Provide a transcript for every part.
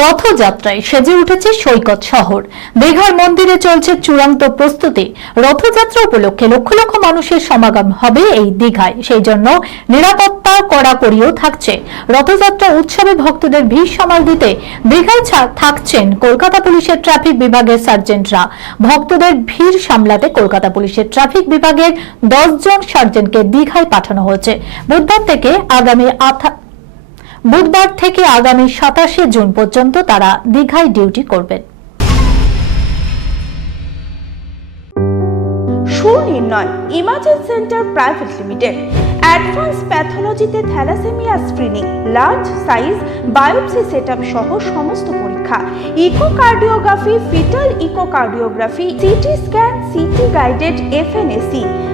রথযাত্রায় সেজে উঠেছে সৈকত শহর। দীঘার মন্দিরে চলছে চূড়ান্ত প্রস্তুতি। রথযাত্রা উপলক্ষে লক্ষ লক্ষ মানুষের সমাগম হবে এই দীঘায়। সেই জন্য নিরাপত্তা কড়াকড়িও থাকছে। রথযাত্রা উৎসবে ভক্তদের ভিড় সামাল দিতে দীঘায় থাকছেন কলকাতা পুলিশের ট্রাফিক বিভাগের সার্জেন্টরা। ভক্তদের ভিড় সামলাতে কলকাতা পুলিশের ট্রাফিক বিভাগের দশ জন সার্জেন্টকে দীঘায় পাঠানো হয়েছে। বুধবার থেকে আগামী বুধবার থেকে আগামী সাতাশে জুন পর্যন্ত তারা দীঘায় ডিউটি করবেন। Sunirnoy imaging centre private limited. Advance প্যাথোলজিতে thalassaemia screening, large size biopsy setup সহ সমস্ত পরীক্ষা। Echocardiography, fetal echocardiography, CT scan, CT guided, FNAC.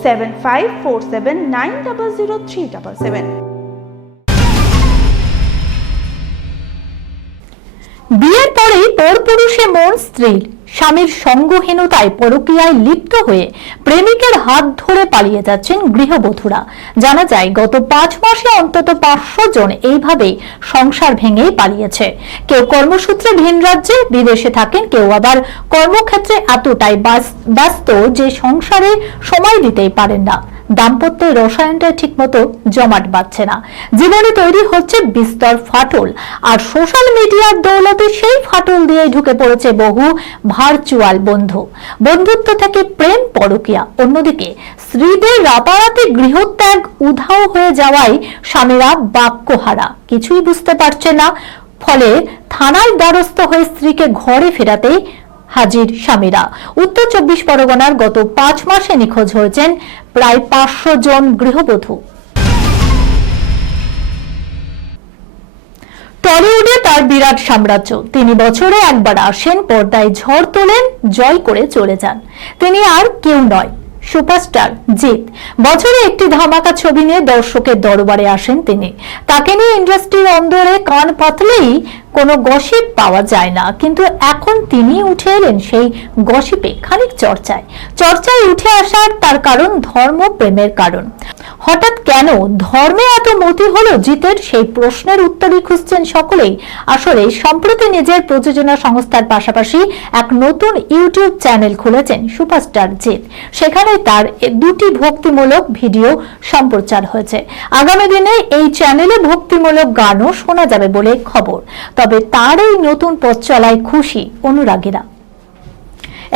seven five পরপুরুষে মন স্ত্রীর স্বামীর সঙ্গহীনতায় পরকীয়ায় লিপ্ত হয়ে প্রেমিকের হাত ধরে পালিয়ে যাচ্ছেন গৃহবধূরা। জানা যায়, গত পাঁচ মাসে অন্তত পাঁচশো জন এইভাবে সংসার ভেঙেই পালিয়েছে। কেউ কর্মসূত্রে ভিন রাজ্যে, বিদেশে থাকেন, কেউ আবার কর্মক্ষেত্রে এতটাই ব্যস্ত যে সংসারে সময় দিতেই পারেন না। দাম্পত্যের রসায়নটা ঠিকমতো জমাট বাঁধছে না। জীবনে তৈরি হচ্ছে বিস্তর ফাটল, আর সোশ্যাল মিডিয়ার দৌলতে সেই ফাটল দিয়ে ঢুকে পড়েছে বহু ভার্চুয়াল বন্ধু। বন্ধুত্ব থেকে প্রেম পরকিয়া, অন্যদিকে স্ত্রীদের রাতারাতি গৃহত্যাগ উধাও হয়ে যাওয়ায় স্বামীরা বাক্যহারা, কিছুই বুঝতে পারছে না। ফলে থানায় দ্বারস্থ হয়ে স্ত্রীকে ঘরে ফেরাতেই হাজির স্বামীরা। উত্তর চব্বিশ পরগনার গত পাঁচ মাসে নিখোঁজ হয়েছেন প্রায় পাঁচশো জন গৃহবধূ। টলিউডে তার বিরাট সাম্রাজ্য। তিনি বছরে একবার আসেন, পর্দায় ঝড় তোলেন, জয় করে চলে যান। তিনি আর কেউ নয় সুপারস্টার জিৎ। বছরে একটি ধামাকা ছবি নিয়ে দর্শকের দরবারে আসেন তিনি। তাকে নিয়ে ইন্ডাস্ট্রির অন্দরে কান পাতলেই কোনো গসিপ পাওয়া যায় না। কিন্তু এখন তিনি উঠে এলেন সেই গসিপে খানিক চর্চায়। চর্চায় উঠে আসার তার কারণ ধর্ম প্রেমের কারণ। হঠাৎ কেন ধর্মে এত মতি হলো জিতের সেই প্রশ্নের উত্তরই খুঁজছেন সকলেই। আসলে সম্প্রতি নিজের প্রযোজনা সংস্থার পাশাপাশি এক নতুন ইউটিউব চ্যানেল খুলেছেন সুপারস্টার জিত সেখানে তার দুটি ভক্তিমূলক ভিডিও সম্প্রচার হয়েছে। আগামী দিনে এই চ্যানেলে ভক্তিমূলক গানও শোনা যাবে বলে খবর। তবে তার এই নতুন পথ চলায় খুশি অনুরাগীরা।